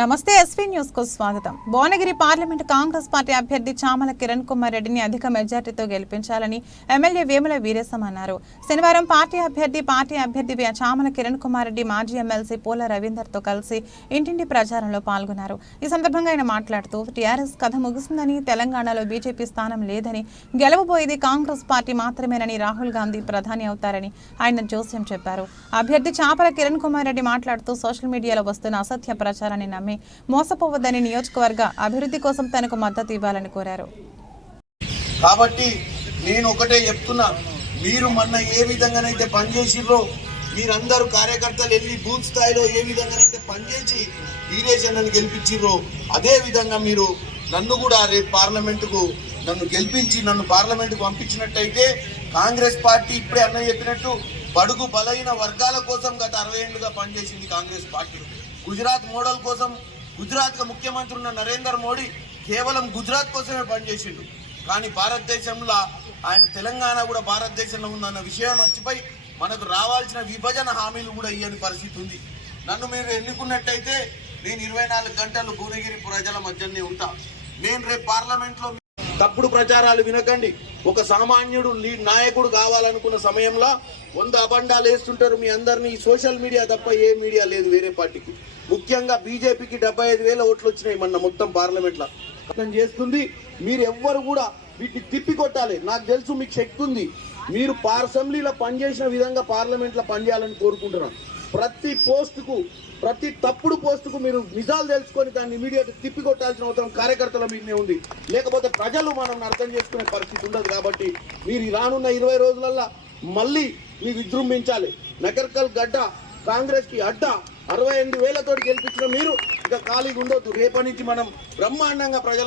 నమస్తే SV news కు స్వాగతం. భువనగిరి పార్లమెంట్ కాంగ్రెస్ పార్టీ అభ్యర్థి చామల కిరణ్ కుమార్ రెడ్డిని అధిక మెజార్టీతో గెలిపించాలని ఎమ్మెల్యే వేముల వీరేశం అన్నారు. శనివారం పార్టీ అభ్యర్థి చామల కిరణ్ కుమార్ రెడ్డి మాజీ ఎమ్మెల్సీ పూల రవీందర్ తో కలిసి ఇంటింటి ప్రచారంలో పాల్గొన్నారు. ఈ సందర్భంగా ఆయన మాట్లాడుతూ టీఆర్ఎస్ కథ ముగిసిందని, తెలంగాణలో బీజేపీ స్థానం లేదని, గెలవబోయేది కాంగ్రెస్ పార్టీ మాత్రమేనని, రాహుల్ గాంధీ ప్రధాని అవుతారని ఆయన జోస్యం చెప్పారు. అభ్యర్థి చామల కిరణ్ కుమార్ రెడ్డి మాట్లాడుతూ సోషల్ మీడియాలో వస్తున్న అసత్య ప్రచారాన్ని మోసపోవద్దని, నియోజకవర్గ అభివృద్ధి కోసం తనకు మద్దతు ఇవ్వాలని కోరారు. కాబట్టి నేను ఒకటే చెప్తున్నా, మీరు మొన్న ఏ విధంగానైతే పనిచేసిర్రో, మీరందరూ కార్యకర్తలు వెళ్ళి బూత్ స్థాయిలో ఏ విధంగానైతే పనిచేసి వీరేశన్నను గెలిపించిర్రో, అదే విధంగా మీరు నన్ను కూడా రేపు పార్లమెంటుకు నన్ను గెలిపించి నన్ను పార్లమెంటుకు పంపించినట్టయితే కాంగ్రెస్ పార్టీ ఇప్పుడే అన్న చెప్పినట్టు బడుగు బలైన వర్గాల కోసం గత 60 ఏళ్లుగా పనిచేసింది కాంగ్రెస్ పార్టీ. గుజరాత్ మోడల్ కోసం గుజరాత్గా ముఖ్యమంత్రి ఉన్న నరేంద్ర మోడీ కేవలం గుజరాత్ కోసమే పనిచేసిండు. కానీ భారతదేశంలో ఆయన తెలంగాణ కూడా భారతదేశంలో ఉందన్న విషయం మర్చిపోయి మనకు రావాల్సిన విభజన హామీలు కూడా ఇయ్యని పరిస్థితి ఉంది. నన్ను మీరు ఎన్నుకున్నట్టయితే నేను 24 గంటలు భువనగిరి ప్రజల మధ్యనే ఉంటా. నేను రేపు పార్లమెంట్లో తప్పుడు ప్రచారాలు వినకండి. ఒక సామాన్యుడు నాయకుడు కావాలనుకున్న సమయంలో 100 అబండాలు వేస్తుంటారు. మీ అందరినీ సోషల్ మీడియా తప్ప ఏ మీడియా లేదు వేరే పార్టీకి. ముఖ్యంగా బీజేపీకి 75,000 ఓట్లు వచ్చినాయి మొన్న మొత్తం పార్లమెంట్లో చేస్తుంది. మీరు ఎవ్వరు కూడా వీటిని తిప్పి కొట్టాలి. నాకు తెలుసు మీకు శక్తి ఉంది. మీరు అసెంబ్లీలో పనిచేసిన విధంగా పార్లమెంట్లో పనిచేయాలని కోరుకుంటున్నాను. ప్రతి పోస్టుకు, ప్రతి తప్పుడు పోస్టుకు మీరు నిజాలు తెలుసుకొని దాన్ని ఇమీడియట్ తిప్పి కొట్టాల్సిన అవసరం కార్యకర్తల మీదనే ఉంది. లేకపోతే ప్రజలు మనం అర్థం చేసుకునే పరిస్థితి ఉండదు. కాబట్టి మీరు రానున్న 20 రోజులల్లో మళ్ళీ మీరు విజృంభించాలి. నగర్కల్ గడ్డ కాంగ్రెస్ కి అడ్డ 68,000 తోటి గెలిపించిన మీరు ఇక ఖాళీగా ఉండొద్దు. రేపటి నుంచి మనం బ్రహ్మాండంగా ప్రజల